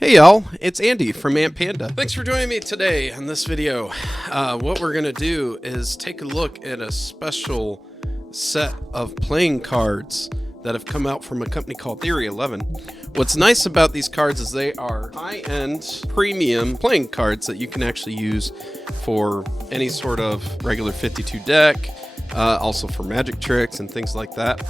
Hey y'all, it's Andy from ampdpanda. Thanks for joining me today on this video. What we're gonna do is take a look at a special set of playing cards that have come out from a company called Theory11. What's nice about these cards is they are high-end premium playing cards that you can actually use for any sort of regular 52 deck, also for magic tricks and things like that.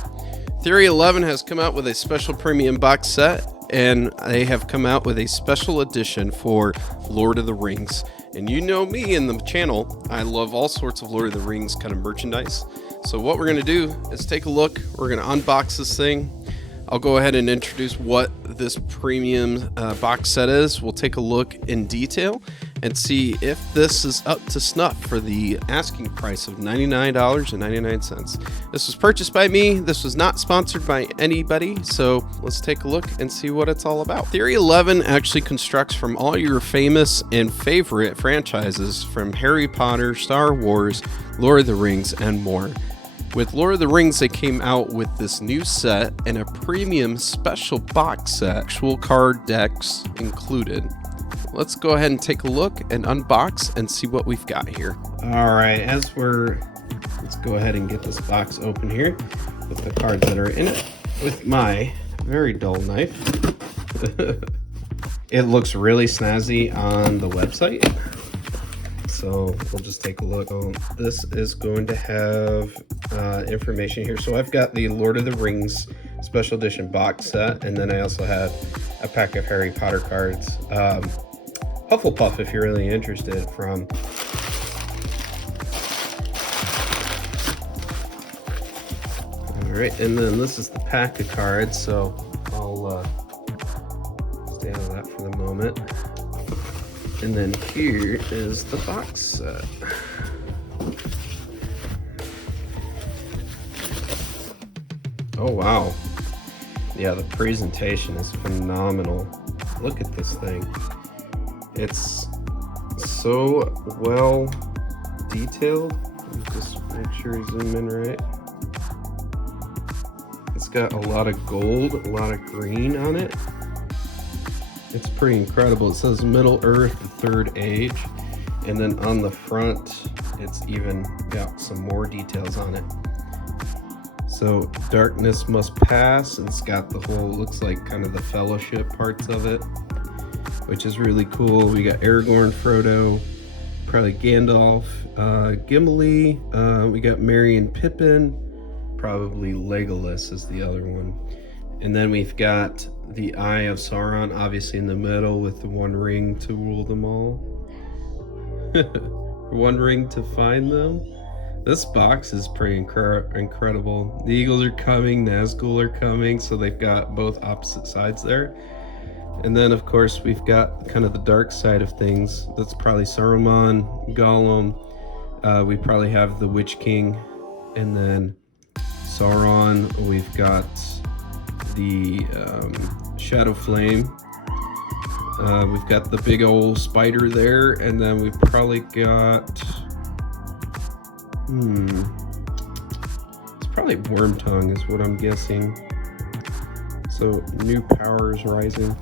Theory11 has come out with a special premium box set, and they have come out with a special edition for Lord of the Rings. And you know me in the channel, I love all sorts of Lord of the Rings kind of merchandise. So what we're going to do is take a look. We're going to unbox this thing. I'll go ahead and introduce what this premium box set is. We'll take a look in detail and see if this is up to snuff for the asking price of $99.99. This was purchased by me. This was not sponsored by anybody, so let's take a look and see what it's all about. Theory11 actually constructs from all your famous and favorite franchises from Harry Potter, Star Wars, Lord of the Rings, and more. With Lord of the Rings, they came out with this new set and a premium special box set, actual card decks included. Let's go ahead and take a look and unbox and see what we've got here. All right, let's go ahead and get this box open here with the cards that are in it with my very dull knife. It looks really snazzy on the website. So we'll just take a look. This is going to have information here. So I've got the Lord of the Rings special edition box set, and then I also have a pack of Harry Potter cards. Hufflepuff, if you're really interested, from all right, and then this is the pack of cards. So I'll stay out of that for the moment. And then here is the box set. Oh wow. Yeah, the presentation is phenomenal. Look at this thing. It's so well detailed. Let me just make sure I zoom in right. It's got a lot of gold, a lot of green on it. It's pretty incredible. It says Middle Earth, the Third Age, and then on the front, it's even got some more details on it. So darkness must pass, and it's got the whole, looks like kind of the fellowship parts of it, which is really cool. We got Aragorn, Frodo, probably Gandalf, Gimli, we got Merry and Pippin, probably Legolas is the other one. And then we've got the Eye of Sauron, obviously in the middle with the one ring to rule them all. One ring to find them. This box is pretty incredible. The Eagles are coming, Nazgul are coming, so they've got both opposite sides there. And then of course we've got kind of the dark side of things. That's probably Saruman, Gollum. We probably have the Witch King, and then Sauron. We've got the Shadow Flame. We've got the big old spider there, and then we've probably got it's probably Wormtongue is what I'm guessing. So new powers rising.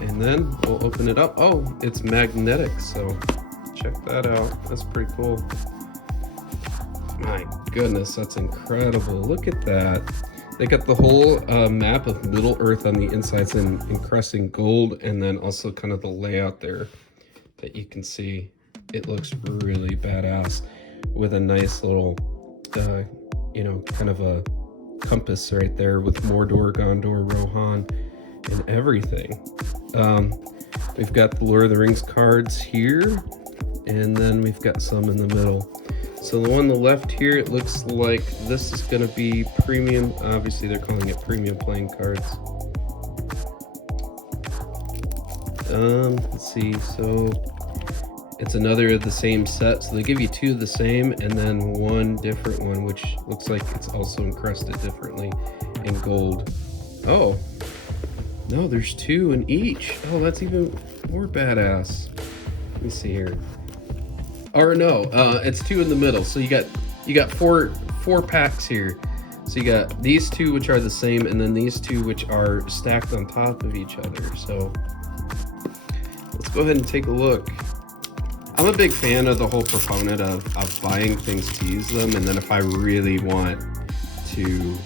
And then we'll open it up. Oh, it's magnetic, so check that out. That's pretty cool. My goodness, that's incredible. Look at that. They got the whole map of Middle Earth on the insides in encrusting gold, and then also kind of the layout there that you can see. It looks really badass with a nice little, kind of a compass right there with Mordor, Gondor, Rohan, and everything. We've got the Lord of the Rings cards here, and then we've got some in the middle. So the one on the left here, it looks like this is going to be premium. Obviously, they're calling it premium playing cards. Let's see. So it's another of the same set. So they give you two of the same and then one different one, which looks like it's also encrusted differently in gold. Oh, no, there's two in each. Oh, that's even more badass. Let me see here. Or no, it's two in the middle. So you got four packs here. So you got these two, which are the same, and then these two, which are stacked on top of each other. So let's go ahead and take a look. I'm a big fan of the whole proponent of buying things to use them, and then if I really want to,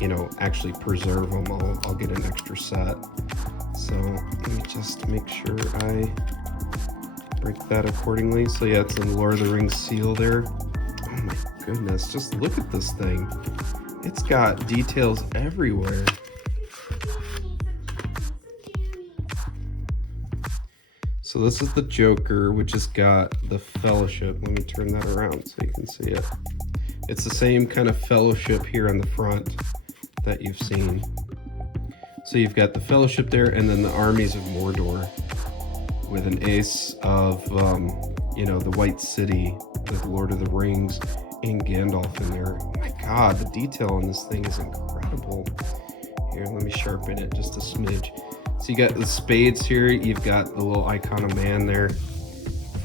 you know, actually preserve them, I'll get an extra set. So let me just make sure I break that accordingly. So yeah, it's a Lord of the Rings seal there. Oh my goodness, just look at this thing. It's got details everywhere. So this is the Joker, which has got the Fellowship. Let me turn that around so you can see it. It's the same kind of Fellowship here on the front that you've seen. So you've got the Fellowship there, and then the armies of Mordor with an ace of, you know, the White City with Lord of the Rings and Gandalf in there. Oh my God, the detail on this thing is incredible. Here, let me sharpen it just a smidge. So you got the spades here. You've got the little icon of man there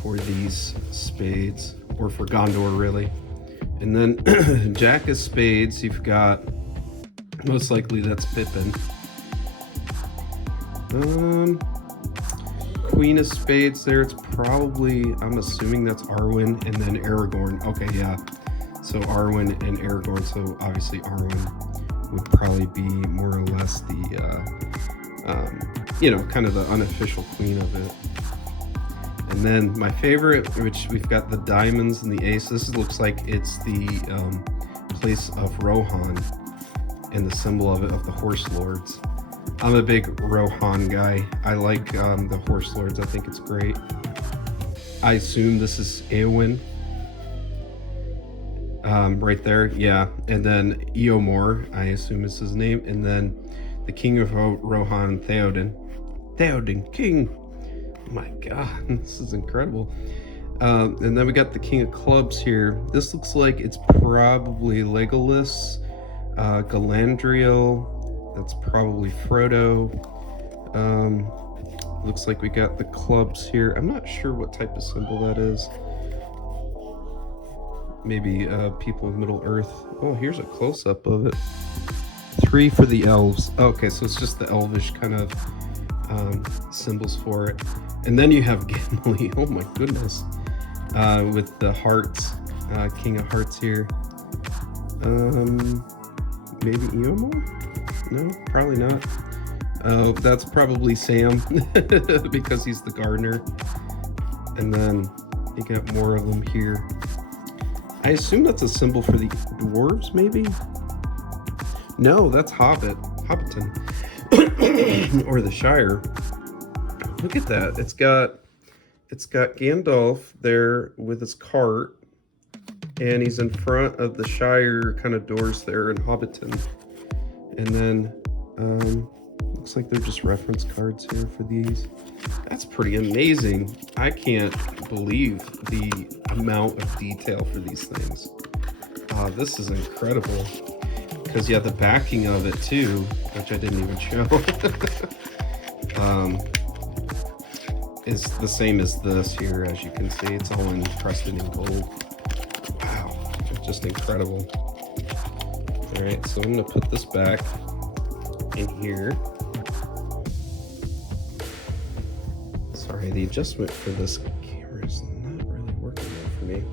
for these spades, or for Gondor really. And then Jack of Spades, you've got, most likely that's Pippin. Queen of Spades there, it's probably, I'm assuming that's Arwen, and then Aragorn. Okay, yeah. So Arwen and Aragorn, so obviously Arwen would probably be more or less the, you know, kind of the unofficial queen of it. And then my favorite, which we've got the diamonds and the aces. This looks like it's the place of Rohan and the symbol of it, of the Horse Lords. I'm a big Rohan guy. I like the Horse Lords. I think it's great. I assume this is Eowyn. Right there, yeah. And then Eomor, I assume is his name. And then the King of Rohan, Theoden. Theoden, King. Oh my God, this is incredible. And then we got the King of Clubs here. This looks like it's probably Legolas, Galadriel. That's probably Frodo. Looks like we got the clubs here. I'm not sure what type of symbol that is. Maybe people of Middle Earth. Oh, here's a close-up of it. 3 for the elves. Okay, so it's just the elvish kind of symbols for it. And then you have Gimli. Oh my goodness. With the hearts, King of Hearts here. Maybe Eomor? No, probably not. That's probably Sam because he's the gardener. And then you got more of them here. I assume that's a symbol for the dwarves, maybe? No, that's Hobbiton. Or the Shire. Look at that. It's got Gandalf there with his cart, and he's in front of the Shire kind of doors there in Hobbiton. And then looks like they're just reference cards here for these. That's pretty amazing. I can't believe the amount of detail for these things. This is incredible. Because yeah, the backing of it too, which I didn't even show, is the same as this here. As you can see, it's all encrusted in gold. Wow, just incredible. All right, so I'm gonna put this back in here. Sorry, the adjustment for this camera is not really working well for me.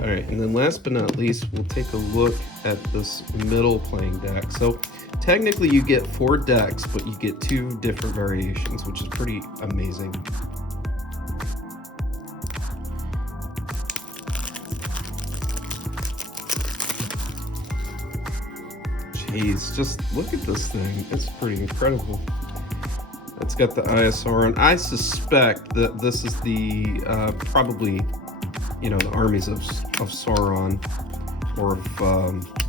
All right, and then last but not least, we'll take a look at this middle playing deck. So technically you get 4 decks, but you get 2 different variations, which is pretty amazing. Jeez, just look at this thing. It's pretty incredible. It's got the Eye of Sauron. I suspect that this is the probably, you know, the armies of Sauron or of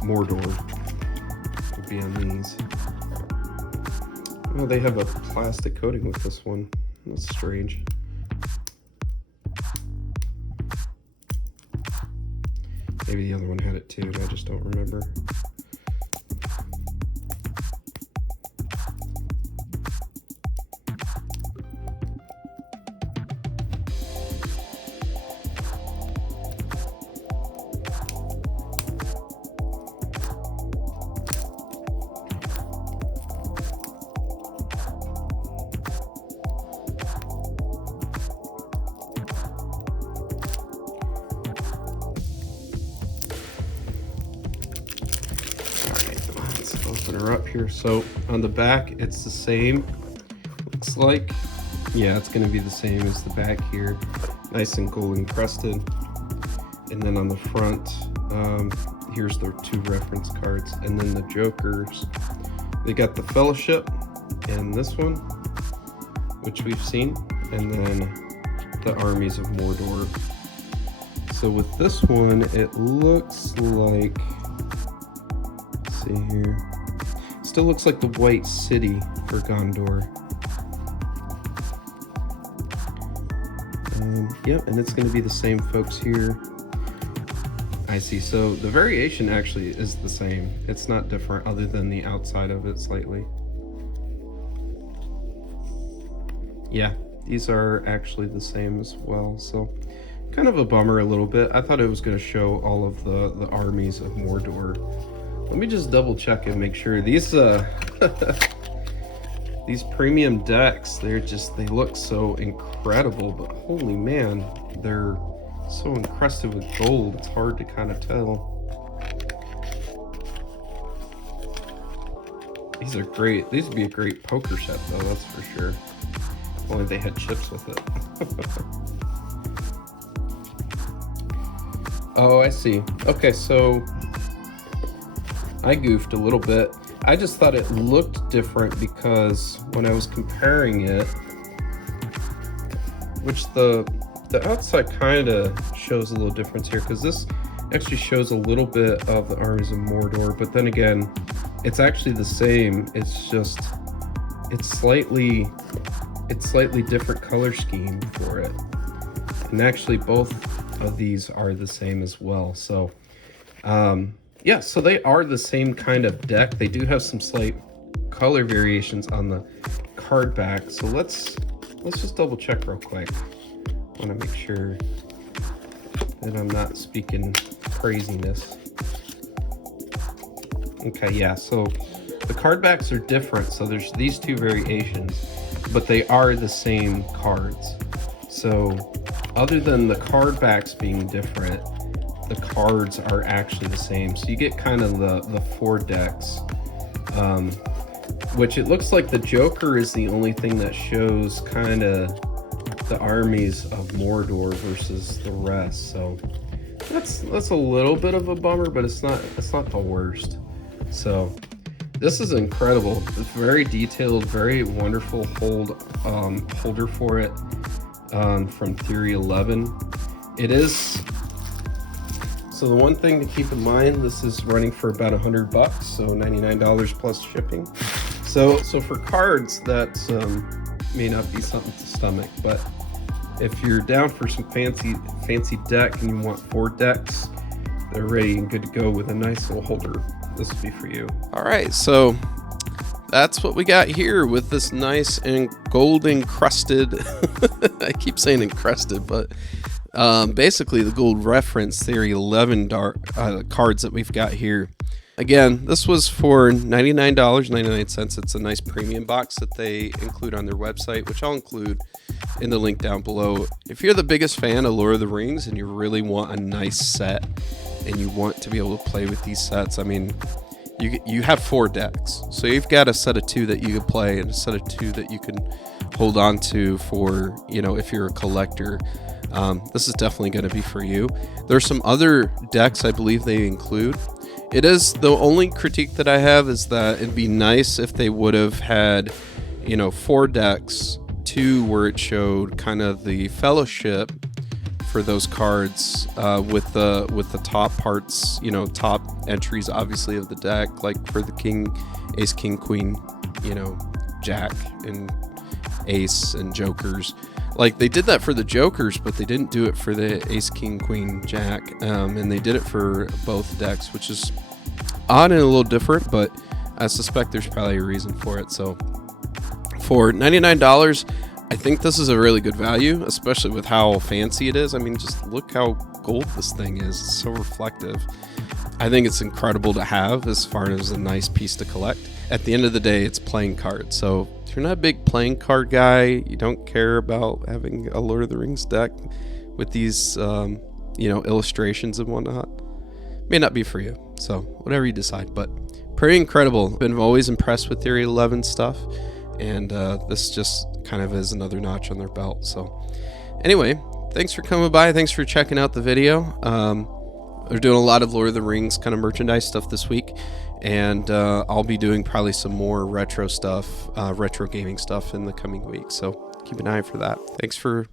Mordor would be on these. Oh, they have a plastic coating with this one. That's strange. Maybe the other one had it too, I just don't remember. open her up here. So on the back, it's the same. Looks like, yeah, it's going to be the same as the back here. Nice and gold encrusted. And then on the front, here's their 2 reference cards. And then the Jokers, they got the Fellowship and this one, which we've seen. And then the Armies of Mordor. So with this one, it looks like, let's see here, still looks like the White City for Gondor. Yep, and it's going to be the same folks here. I see. So the variation actually is the same. It's not different other than the outside of it slightly. Yeah, these are actually the same as well. So kind of a bummer a little bit. I thought it was going to show all of the armies of Mordor. Let me just double check and make sure. These these premium decks, they look so incredible, but holy man, they're so encrusted with gold, it's hard to kind of tell. These are great. These would be a great poker set though, that's for sure. If only they had chips with it. Oh, I see. Okay, so I goofed a little bit. I just thought it looked different because when I was comparing it, which the outside kind of shows a little difference here, because this actually shows a little bit of the Armies of Mordor, but then again, it's actually the same. It's just it's slightly different color scheme for it, and actually both of these are the same as well. So yeah, so they are the same kind of deck. They do have some slight color variations on the card back. So let's just double check real quick. I want to make sure that I'm not speaking craziness. Okay, yeah, so the card backs are different. So there's these 2 variations, but they are the same cards. So other than the card backs being different, the cards are actually the same. So you get kind of the 4 decks, which it looks like the Joker is the only thing that shows kind of the armies of Mordor versus the rest. So that's a little bit of a bummer, but it's not the worst. So this is incredible. It's very detailed, very wonderful holder for it, from Theory11. It is. So the one thing to keep in mind, this is running for about $100, so $99 plus shipping. So for cards, that may not be something to stomach, but if you're down for some fancy deck and you want 4 decks, they're ready and good to go with a nice little holder, this will be for you. All right, so that's what we got here with this nice and gold encrusted, I keep saying encrusted, but basically the gold reference Theory11 cards that we've got here. Again, this was for $99.99. It's a nice premium box that they include on their website, which I'll include in the link down below. If you're the biggest fan of Lord of the Rings and you really want a nice set and you want to be able to play with these sets, I mean, you have 4 decks. So you've got a set of 2 that you can play and a set of 2 that you can hold on to for, you know, if you're a collector. This is definitely going to be for you. There's some other decks I believe they include. It is, the only critique that I have is that it'd be nice if they would have had, you know, 4 decks, 2 where it showed kind of the Fellowship for those cards, with the top parts, you know, top entries obviously of the deck, like for the King, Ace, King, Queen, you know, Jack and Ace and Jokers. Like they did that for the Jokers, but they didn't do it for the Ace, King, Queen, Jack, and they did it for both decks, which is odd and a little different, but I suspect there's probably a reason for it. So for $99, I think this is a really good value, especially with how fancy it is. I mean, just look how gold this thing is. It's so reflective. I think it's incredible to have as far as a nice piece to collect. At the end of the day, it's playing cards. So if you're not a big playing card guy, you don't care about having a Lord of the Rings deck with these, you know, illustrations and whatnot, may not be for you. So whatever you decide, but pretty incredible. Been always impressed with Theory11 stuff, and this just kind of is another notch on their belt. So anyway, thanks for coming by. Thanks for checking out the video. We're doing a lot of Lord of the Rings kind of merchandise stuff this week, and I'll be doing probably some more retro stuff, retro gaming stuff in the coming weeks. So keep an eye out for that. Thanks for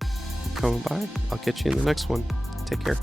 coming by. I'll catch you in the next one. Take care.